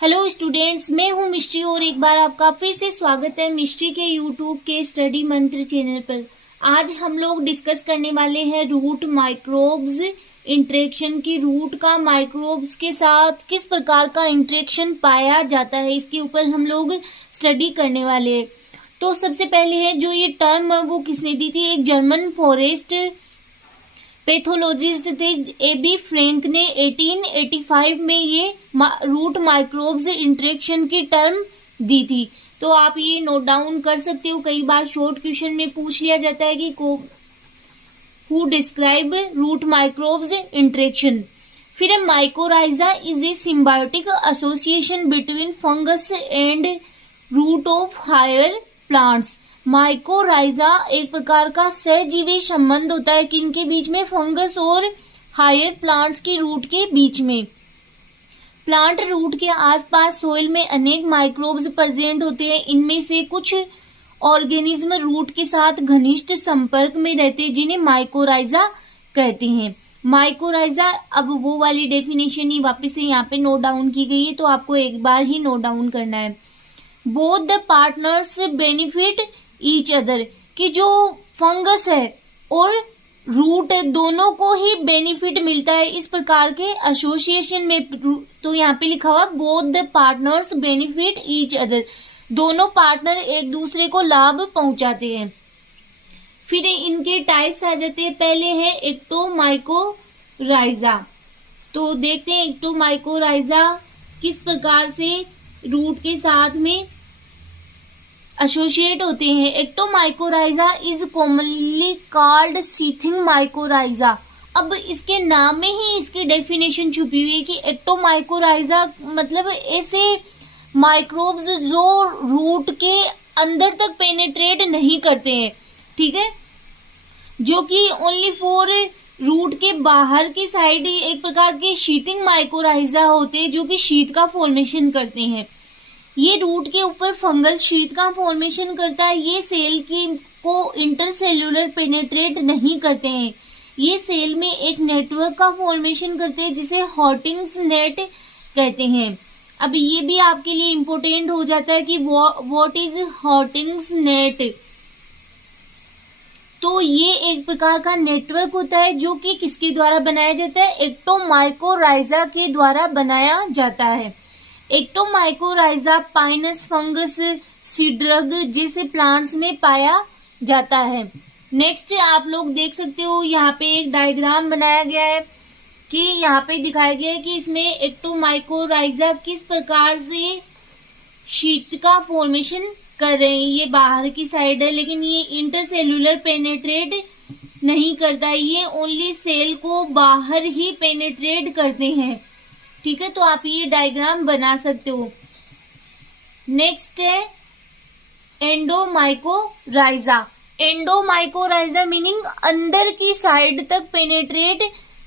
Hello students, मैं हूं मिष्टी और एक बार आपका फिर से स्वागत है मिष्टी के यूट्यूब के स्टडी मंत्र चैनल पर। आज हम लोग डिस्कस करने वाले हैं रूट माइक्रोब्स इंटरेक्शन की। रूट का माइक्रोब्स के साथ किस प्रकार का इंटरेक्शन पाया जाता है, इसके ऊपर हम लोग स्टडी करने वाले हैं। तो सबसे पहले है जो ये टर्म वो किसने दी थी, एक जर्मन फॉरेस्ट पैथोलॉजिस्ट थे ए.बी. फ्रैंक ने 1885 में ये रूट माइक्रोब्स इंटरेक्शन की टर्म दी थी। तो आप ये नोट डाउन कर सकते हो, कई बार शॉर्ट क्वेश्चन में पूछ लिया जाता है कि who describe root microbes interaction. फिर है mycorrhiza is a symbiotic association between fungus and root of higher plants. Mycorrhiza एक प्रकार का सहजीवी संबंध होता है किनके बीच में, फंगस और हायर प्लांट्स की रूट के बीच में। प्लांट रूट के आसपास सोइल में अनेक माइक्रोब्स प्रेजेंट होते हैं। इनमें से कुछ ऑर्गेनिज्म रूट के साथ घनिष्ठ संपर्क में रहते हैं जिन्हें माइकोराइजा कहते हैं। माइकोराइजा, अब वो वाली डेफिनेशन ही वापस से यहाँ पे नोट डाउन की गई है, तो आपको एक बार ही नोट डाउन करना है। Both the partners benefit each other, कि जो फंगस है और रूट है दोनों को ही बेनिफिट मिलता है इस प्रकार के एसोसिएशन में। तो यहाँ पे लिखा हुआ both the partners benefit each other, दोनों पार्टनर एक दूसरे को लाभ पहुंचाते हैं। फिर इनके टाइप्स आ जाते हैं। पहले है एक्टोमाइकोराइजा। तो देखते हैं एक्टोमाइकोराइजा किस प्रकार से रूट के साथ में एसोसिएट होते हैं। एक्टोमाइकोराइजा is commonly called seething mycorrhiza. अब इसके नाम में ही इसकी डेफिनेशन छुपी हुई है कि एक्टोमाइकोराइजा मतलब ऐसे माइक्रोब्स जो रूट के अंदर तक पेनिट्रेट नहीं करते हैं, ठीक है, जो कि ओनली फॉर रूट के बाहर की साइड एक प्रकार के शीथिंग माइकोराइजा होते हैं जो कि शीत का फॉर्मेशन करते हैं। ये रूट के ऊपर फंगल शीट का फॉर्मेशन करता है। ये सेल को इंटरसेल्यूलर पेनिट्रेट नहीं करते हैं। ये सेल में एक नेटवर्क का फॉर्मेशन करते हैं जिसे हॉटिंग्स नेट कहते हैं। अब ये भी आपके लिए इम्पोर्टेंट हो जाता है कि व्हाट इज हॉटिंग्स नेट। तो ये एक प्रकार का नेटवर्क होता है जो कि किसके द्वारा बनाया जाता है, एक्टोमाइकोराइजा के द्वारा बनाया जाता है। एक्टोमाइकोराइजा पाइनस फंगस सीड्रग जैसे प्लांट्स में पाया जाता है। नेक्स्ट आप लोग देख सकते हो यहाँ पे एक डायग्राम बनाया गया है कि यहाँ पे दिखाया गया है कि इसमें एक्टोमाइकोराइजा किस प्रकार से शीट का फॉर्मेशन कर रहे हैं। ये बाहर की साइड है लेकिन ये इंटरसेल्यूलर पेनिट्रेट नहीं करता है, ये ओनली सेल को बाहर ही पेनिट्रेट करते हैं, ठीक है। तो आप ये डायग्राम बना सकते हो। नेक्स्ट है एंडोमाइकोराइजा। एंडोमाइकोराइजा मीनिंग अंदर की साइड तक पेनिट्रेट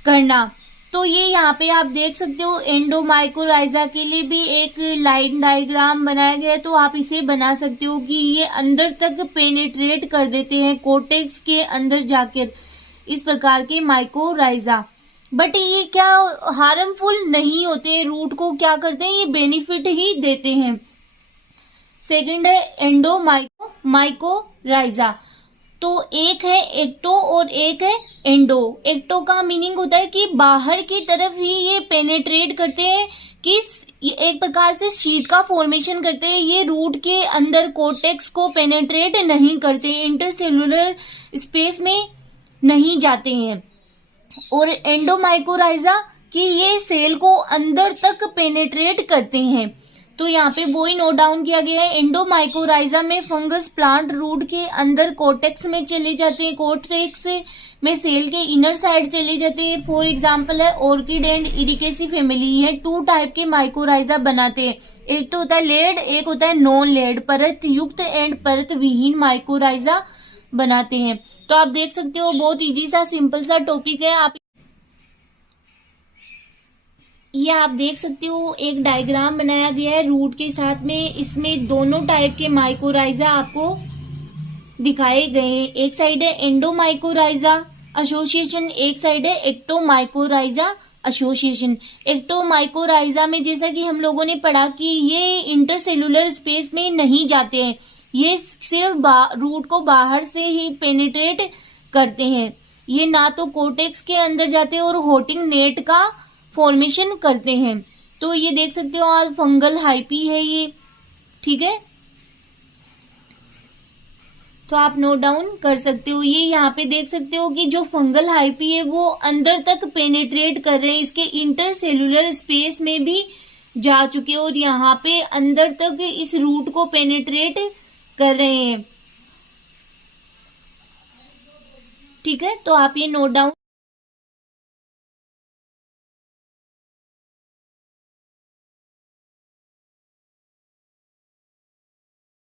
करना। तो ये यहाँ पे आप देख सकते हो एंडोमाइकोराइजा के लिए भी एक लाइन डायग्राम बनाया गया है, तो आप इसे बना सकते हो कि ये अंदर तक पेनिट्रेट कर देते हैं कोर्टेक्स के अंदर जाकर, इस प्रकार के माइकोराइजा। बट ये क्या हार्मफुल नहीं होते, रूट को क्या करते हैं, ये बेनिफिट ही देते हैं। सेकंड है एंडोमाइकोराइजा। तो एक है एक्टो और एक है एंडो। एक्टो का मीनिंग होता है कि बाहर की तरफ ही ये पेनिट्रेट करते हैं, कि एक प्रकार से शीट का फॉर्मेशन करते हैं। ये रूट के अंदर कोर्टेक्स को पेनिट्रेट नहीं करते, इंटरसेल्यूलर स्पेस में नहीं जाते हैं। और एंडोमाइकोराइजा कि ये सेल को अंदर तक पेनिट्रेट करते हैं। तो यहाँ पे वो ही नोट डाउन किया गया है। एंडोमाइकोराइजा में फंगस प्लांट रूट के अंदर कोर्टेक्स में चले जाते हैं, कोर्टेक्स में सेल के इनर साइड चले जाते हैं। फॉर एग्जांपल है ऑर्किड एंड इरिकेसी फैमिली, ये 2 टाइप के माइकोराइजा बनाते हैं। एक तो होता है लेड, एक होता है नॉन लेड, परत युक्त एंड परत विहीन माइकोराइजा बनाते हैं। तो आप देख सकते हो बहुत इजी सा सिंपल सा टॉपिक है। ये आप देख सकते हो एक डायग्राम बनाया गया है रूट के साथ में, इसमें दोनों टाइप के माइकोराइजा आपको दिखाए गए हैं। एक साइड है एंडोमाइकोराइजा एसोसिएशन, एक साइड है एक्टोमाइकोराइजा एसोसिएशन। एक्टोमाइकोराइजा में जैसा कि हम लोगों ने पढ़ा कि ये इंटरसेलुलर स्पेस में नहीं जाते हैं, ये सिर्फ रूट को बाहर से ही पेनिट्रेट करते हैं। ये ना तो कोर्टेक्स के अंदर जाते हैं और होटिंग नेट का फॉर्मेशन करते हैं। तो ये देख सकते हो आप, फंगल हाइपी है ये, ठीक है। तो आप नोट डाउन कर सकते हो। ये यहाँ पे देख सकते हो कि जो फंगल हाइपी है वो अंदर तक पेनिट्रेट कर रहे हैं, इसके इंटरसेलुलर स्पेस में भी जा चुके हैं और यहाँ पे अंदर तक इस रूट को पेनिट्रेट कर रहे हैं, ठीक है। तो आप ये नोट डाउन